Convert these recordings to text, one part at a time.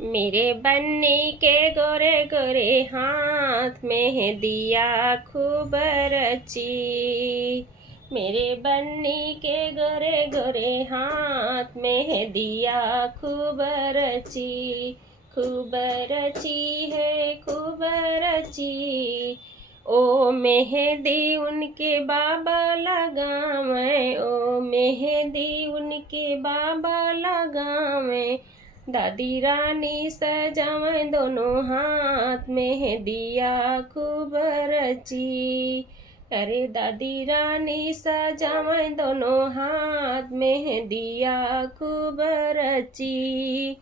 मेरे बन्नी के गोरे गोरे हाथ में दिया खूब रची। मेरे बन्नी के गोरे गोरे हाथ में दिया खूब रची। खूब रची है खूब रची। ओ मेहंदी उनके बाबा लगावे। ओ मेहंदी उनके बाबा लगावे। दादी रानी सजावे दोनों हाथ में दिया खूब रची। अरे दादी रानी सजावे दोनों हाथ में दिया खूब रची।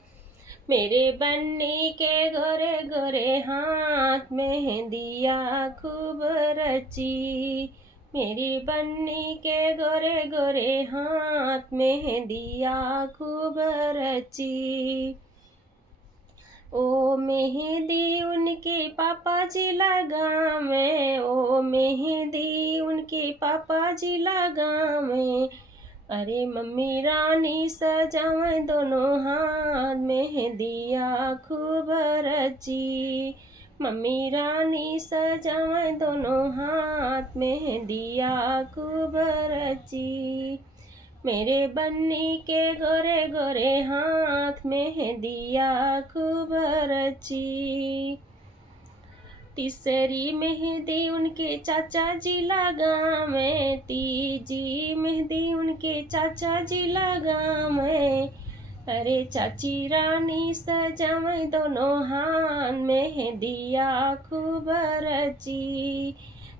मेरे बन्नी के गोरे गोरे हाथ में दिया खूब रची। मेरी बन्नी के गोरे गोरे हाथ में दिया खूब रची। ओ मेहंदी उनके पापा जी लगावे। ओ मेहंदी उनके पापा जी लगावे। अरे मम्मी रानी सजावे दोनों हाथ में दिया खूब रची। मम्मी रानी सजावे दोनों हाथ में दिया खूब रची। मेरे बन्नी के गोरे गोरे हाथ में दिया खूब रची। तीसरी मेहंदी उनके चाचा जी लगावे। तीजी मेहंदी उनके चाचा जी लगावे। अरे चाची रानी सजावे दोनों हाथ में दिया खूब रची।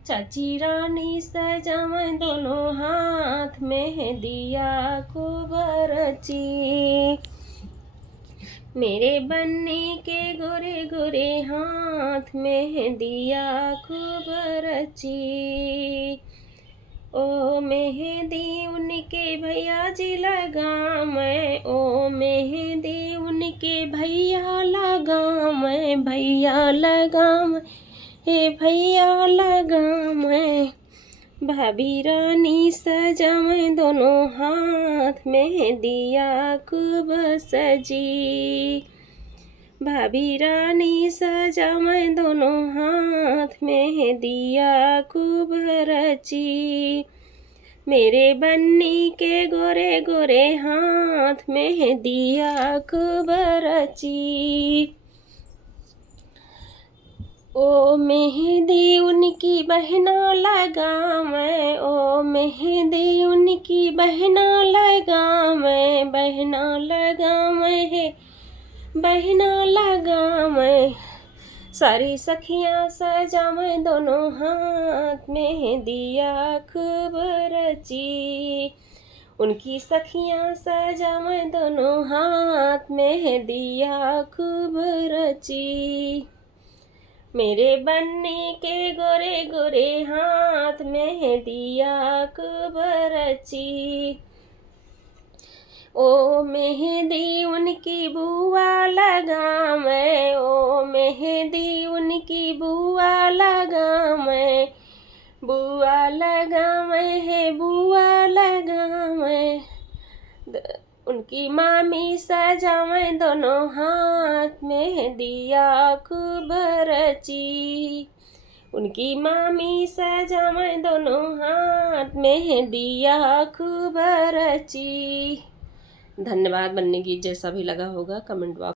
चाची रानी सजावे दोनों हाथ में दिया खूब रची। मेरे बन्नी के गोरे गोरे हाथ में दिया खूब रची। ओ मेहंदी उनके भैया जी लगावे। ओ मेहंदी उनके भैया लगावे। भैया लगावे हे भैया लगावे। भाभी रानी सजावे दोनों हाथ में दिया खूब सजी। भाभी रानी सजावे दोनों हाथ में दिया खूब रची। मेरे बन्नी के गोरे गोरे हाथ में दिया खूब रची। ओ मेहंदी उनकी बहना लगावे। ओ मेहंदी उनकी बहना लगावे। बहना लगावे हे बहना लगावे। सारी सखियाँ सजावे दोनों हाथ में दिया खूब रची। उनकी सखियाँ सजावे दोनों हाथ में दिया खूब रची। मेरे बन्नी के गोरे गोरे हाथ में दिया खूब रची। ओ मेहंदी उनकी बुआ लगावे। ओ मेहंदी उनकी बुआ लगावे। बुआ लगावे हे बुआ लगावे। उनकी मामी सजावे दोनों हाथ में दिया खूब रची। उनकी मामी सजावे दोनों हाथ में दिया खूब रची। धन्यवाद। बन्नी गीत जैसा भी लगा होगा कमेंट बॉक्स